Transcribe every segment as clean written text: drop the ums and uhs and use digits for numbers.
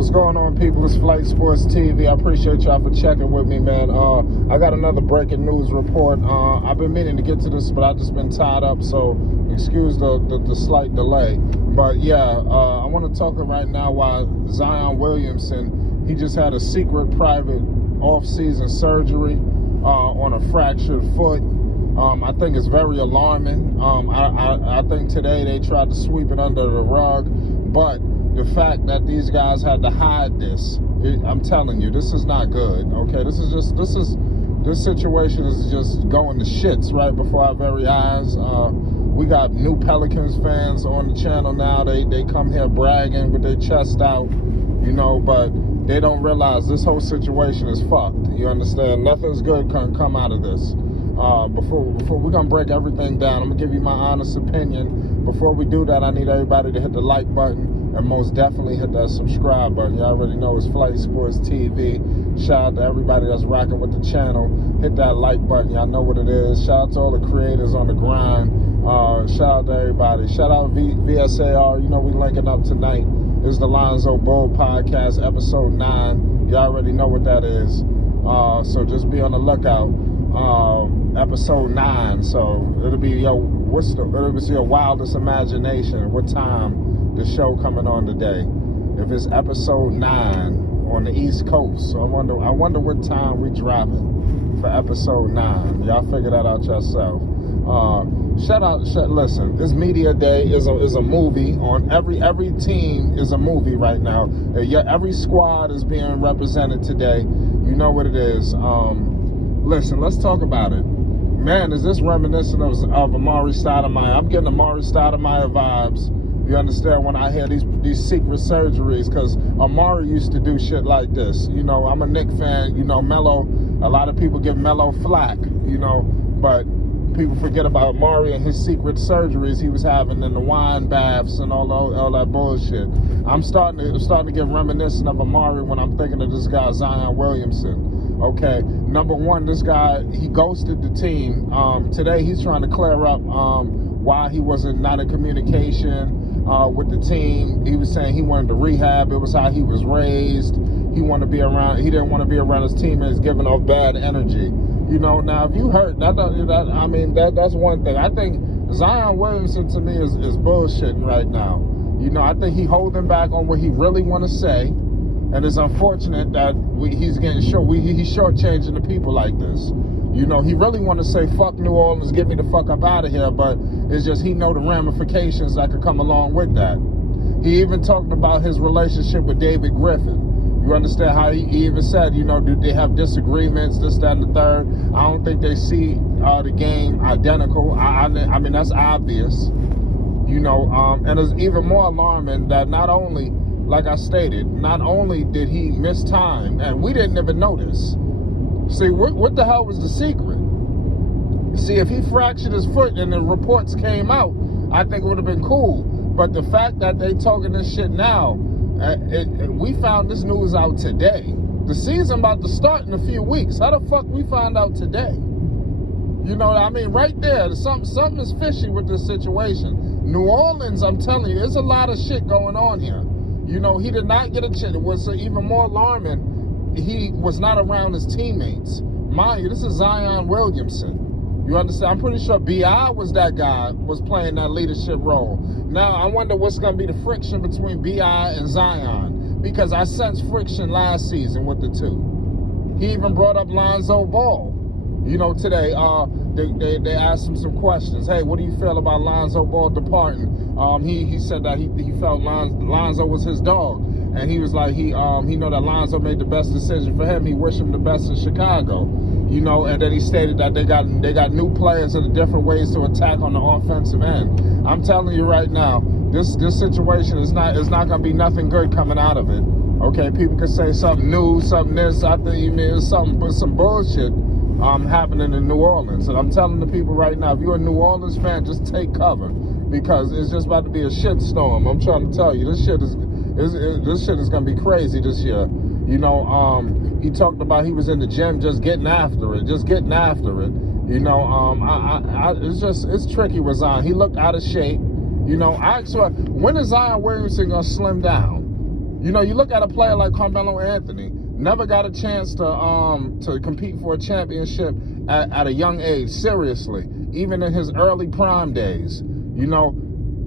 What's going on, people? It's Flight Sports TV. I appreciate y'all for checking with me, man. I got another breaking news report. I've been meaning to get to this, but I've just been tied up, so excuse the slight delay. But yeah, I want to talk right now why Zion Williamson, he just had a secret private off-season surgery on a fractured foot. I think it's very alarming. I think today they tried to sweep it under the rug, but the fact that these guys had to hide this, I'm telling you, this is not good. Okay, this situation is just going to shits right before our very eyes. We got new Pelicans fans on the channel now. They come here bragging with their chest out, you know, but they don't realize this whole situation is fucked. You understand? Nothing's good can come out of this. Before we're gonna break everything down, I'm gonna give you my honest opinion. Before we do that, I need everybody to hit the like button and most definitely hit that subscribe button. You already know it's Flight Sports TV. Shout out to everybody that's rocking with the channel. Hit that like button. Y'all know what it is. Shout out to all the creators on the grind. Shout out to everybody. Shout out VSAR. You know we linking up tonight. It's the Lonzo Ball Podcast, episode 9. You already know what that is. So just be on the lookout. Episode 9. So it'll be your wildest imagination. What time the show coming on today? If it's episode 9 on the East Coast, so I wonder what time we dropping for episode 9. Y'all figure that out yourself. Listen, this media day is a movie. On every team is a movie right now. Every squad is being represented today. You know what it is. Listen, let's talk about it. Man, is this reminiscent of Amari Stoudemire? I'm getting Amari Stoudemire vibes. You understand, when I hear these secret surgeries, because Amari used to do shit like this. You know, I'm a Knick fan. You know, Melo, a lot of people give Melo flack, you know, but people forget about Amari and his secret surgeries he was having in the wine baths and all that bullshit. I'm starting to get reminiscent of Amari when I'm thinking of this guy, Zion Williamson. Okay, number one, this guy, he ghosted the team. Today he's trying to clear up why he wasn't not in communication with the team. He was saying he wanted to rehab. It was how he was raised. He didn't want to be around his teammates giving off bad energy. You know, now if you hurt, that's one thing. I think Zion Williamson to me is bullshitting right now. You know, I think he holding back on what he really want to say. And it's unfortunate that he's getting he's shortchanging the people like this. You know, he really want to say, fuck New Orleans, get me the fuck up out of here, but it's just he know the ramifications that could come along with that. He even talked about his relationship with David Griffin. You understand how he even said, you know, do they have disagreements, this, that, and the third? I don't think they see the game identical. I mean, that's obvious. You know, and it's even more alarming that not only, like I stated, not only did he miss time, and we didn't even notice. See, what the hell was the secret? See, if he fractured his foot and the reports came out, I think it would have been cool. But the fact that they talking this shit now, we found this news out today. The season about to start in a few weeks. How the fuck we found out today? You know what I mean? Right there, something is fishy with this situation. New Orleans, I'm telling you, there's a lot of shit going on here. You know, he did not get a chance. It was even more alarming. He was not around his teammates. Mind you, this is Zion Williamson. You understand? I'm pretty sure B.I. was that guy, was playing that leadership role. Now, I wonder what's going to be the friction between B.I. and Zion, because I sensed friction last season with the two. He even brought up Lonzo Ball. You know, today, they asked him some questions. Hey, what do you feel about Lonzo Ball departing? He said that he felt Lonzo was his dog. And he was like, he know that Lonzo made the best decision for him. He wished him the best in Chicago. You know, and then he stated that they got new players and different ways to attack on the offensive end. I'm telling you right now, this situation is not gonna be nothing good coming out of it. Okay, people can say something new, something this. I think it's some bullshit happening in New Orleans. And I'm telling the people right now, if you're a New Orleans fan, just take cover, because it's just about to be a shit storm. I'm trying to tell you, this shit is gonna be crazy this year. You know, he talked about he was in the gym just getting after it. You know, it's tricky with Zion. He looked out of shape. You know, I asked her, when is Zion Williamson gonna slim down? You know, you look at a player like Carmelo Anthony, never got a chance to compete for a championship at a young age, seriously, even in his early prime days. You know,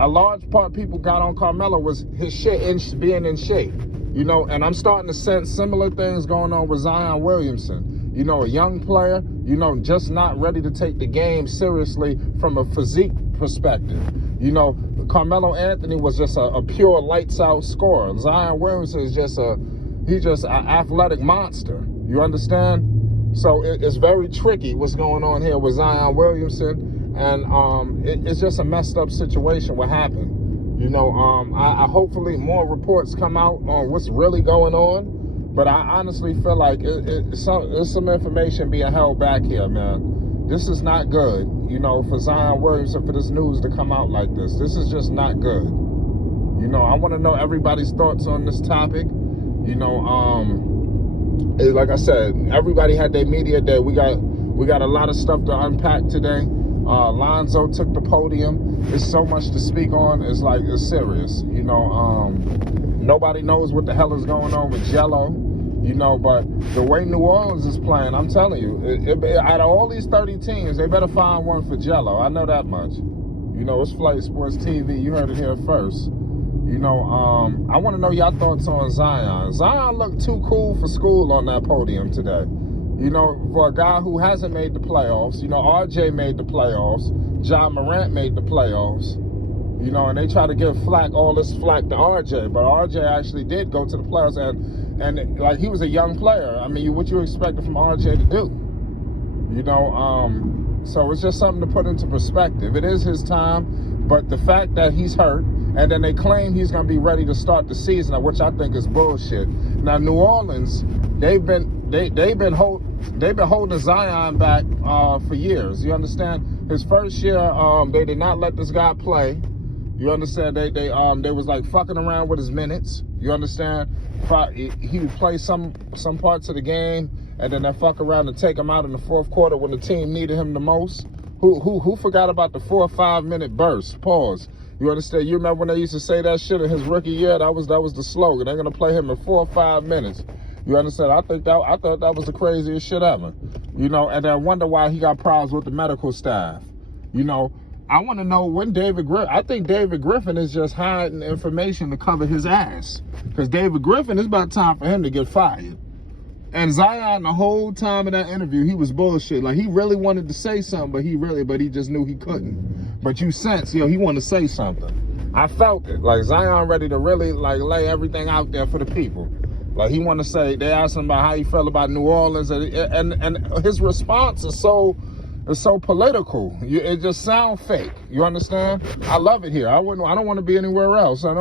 a large part people got on Carmelo was his shit, being in shape. You know, and I'm starting to sense similar things going on with Zion Williamson. You know, a young player, you know, just not ready to take the game seriously from a physique perspective. You know, Carmelo Anthony was just a pure lights out scorer. Zion Williamson is just he's an athletic monster. You understand? So it's very tricky what's going on here with Zion Williamson, and it's just a messed up situation what happened. You know, I hopefully more reports come out on what's really going on, but I honestly feel like there's some information being held back here, man. This is not good, you know, for Zion Williamson, for this news to come out like this. This is just not good. You know, I want to know everybody's thoughts on this topic. You know, like I said, everybody had their media day. We got a lot of stuff to unpack today. Lonzo took the podium. There's so much to speak on. It's serious. You know, nobody knows what the hell is going on with Jello. You know, but the way New Orleans is playing, I'm telling you, out of all these 30 teams, they better find one for Jello. I know that much. You know, it's Flight Sports TV. You heard it here first. You know, I want to know your thoughts on Zion. Zion looked too cool for school on that podium today. You know, for a guy who hasn't made the playoffs. You know, RJ made the playoffs. John Morant made the playoffs. You know, and they try to give all this flack to RJ. But RJ actually did go to the playoffs. And like, he was a young player. I mean, what you expected from RJ to do? You know, so it's just something to put into perspective. It is his time. But the fact that he's hurt, and then they claim he's going to be ready to start the season, which I think is bullshit. Now, New Orleans, they've been holding Zion back for years. You understand? His first year, they did not let this guy play. You understand? They was like fucking around with his minutes. You understand? He would play some parts of the game, and then they fuck around and take him out in the fourth quarter when the team needed him the most. Who forgot about the 4 or 5 minute burst? Pause. You understand? You remember when they used to say that shit in his rookie year? That was the slogan. They're gonna play him in 4 or 5 minutes. You understand? I thought that was the craziest shit ever. You know, and I wonder why he got problems with the medical staff. You know, I want to know when I think David Griffin is just hiding information to cover his ass. Because David Griffin, it's about time for him to get fired. And Zion, the whole time in that interview, he was bullshit. Like, he really wanted to say something, but he just knew he couldn't. But you sense, he wanted to say something. I felt it. Like, Zion ready to really, like, lay everything out there for the people. Like, he want to say, they asked him about how he felt about New Orleans, and his response is so political. It just sounds fake. You understand? I love it here. I don't want to be anywhere else. I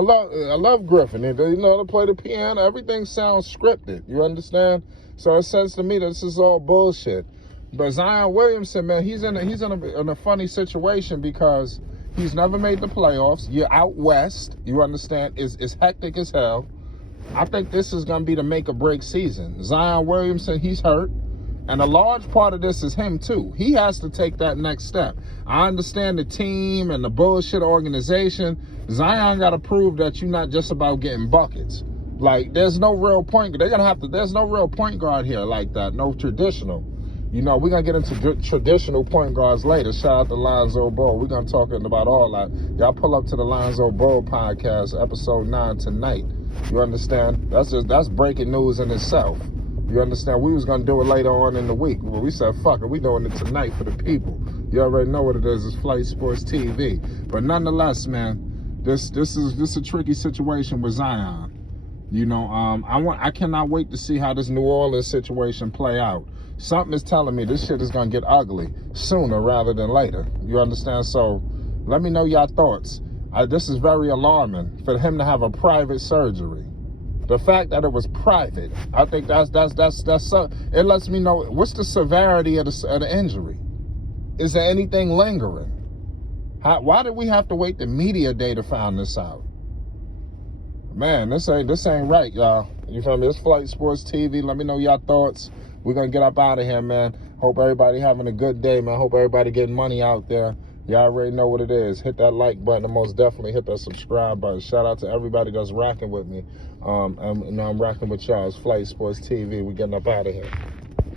love Griffin. You know, to play the piano. Everything sounds scripted. You understand? So it says to me that this is all bullshit. But Zion Williamson, man, he's in a funny situation because he's never made the playoffs. You're out west. You understand? It's hectic as hell. I think this is going to be the make or break season. Zion Williamson, he's hurt. And a large part of this is him, too. He has to take that next step. I understand the team and the bullshit organization. Zion got to prove that you're not just about getting buckets. Like, there's no real point. There's no real point guard here like that. No traditional. You know, we're going to get into traditional point guards later. Shout out to Lonzo Ball. We're going to talk about all that. Y'all pull up to the Lonzo Ball podcast, episode 9 tonight. You understand? That's breaking news in itself. You understand? We was going to do it later on in the week. Well, we said, fuck it. We doing it tonight for the people. You already know what it is. It's Flight Sports TV. But nonetheless, man, this is a tricky situation with Zion. You know, I cannot wait to see how this New Orleans situation play out. Something is telling me this shit is going to get ugly sooner rather than later. You understand? So let me know your thoughts. This is very alarming for him to have a private surgery. The fact that it was private, I think that's it lets me know what's the severity of the injury. Is there anything lingering? Why did we have to wait the media day to find this out? Man, this ain't right, y'all. You feel me? It's Flight Sports TV. Let me know your thoughts. We're gonna get up out of here, man. Hope everybody having a good day, man. Hope everybody getting money out there. Y'all already know what it is. Hit that like button and most definitely hit that subscribe button. Shout out to everybody that's rocking with me. And I'm rocking with y'all. It's Flight Sports TV. We getting up out of here.